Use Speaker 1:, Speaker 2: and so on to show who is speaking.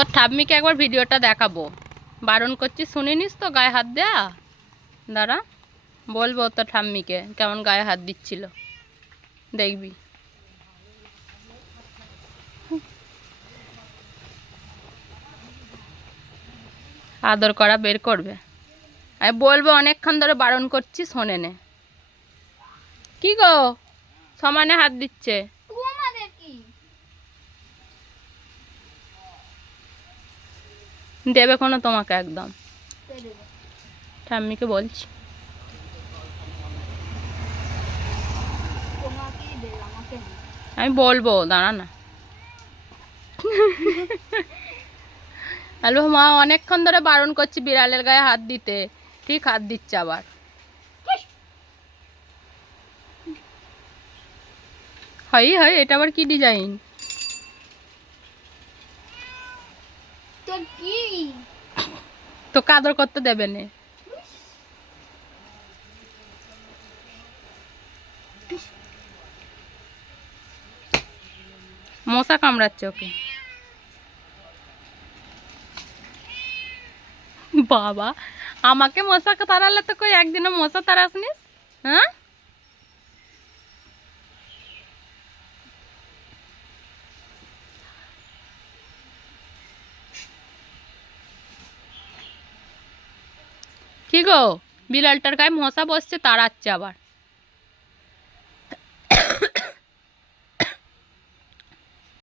Speaker 1: তোর ঠাম্মিকে একবার ভিডিওটা দেখাবো। বারণ করছি, শুনিনিস তো গায়ে হাত দেয়া? দাঁড়া, বলব তোর ঠাম্মিকে কেমন গায়ে হাত দিচ্ছিল। দেখবি। আদর করা বের করবে। আমি বলব অনেকক্ষণ ধরে বারণ করছি, শোনে নে। কি গো? সমানে হাত দিচ্ছে
Speaker 2: তোমাদের কি
Speaker 1: দেবে কোনো তোমাকে একদম। ঠাম্মিকে বলছি। আমি বলব, দাঁড়া না। হ্যালো মা, অনেকক্ষণ ধরে বারণ করছি বিড়ালের গায়ে হাত দিতে। ঠিক হাত দিচ্ছে আবার। হয় হয় এটা আবার কি ডিজাইন
Speaker 2: তোর কি
Speaker 1: তো কাদর করতে দেবে না। মশা কামড়াচ্ছে ওকে। বাবা, আমাকে মশা তাড়ালে তো কই, একদিনও মশা তাড়াসনিস হ্যাঁ? কি গো? বিড়ালটার গায়ে মশা বসছে তাড়াচ্ছে আবার।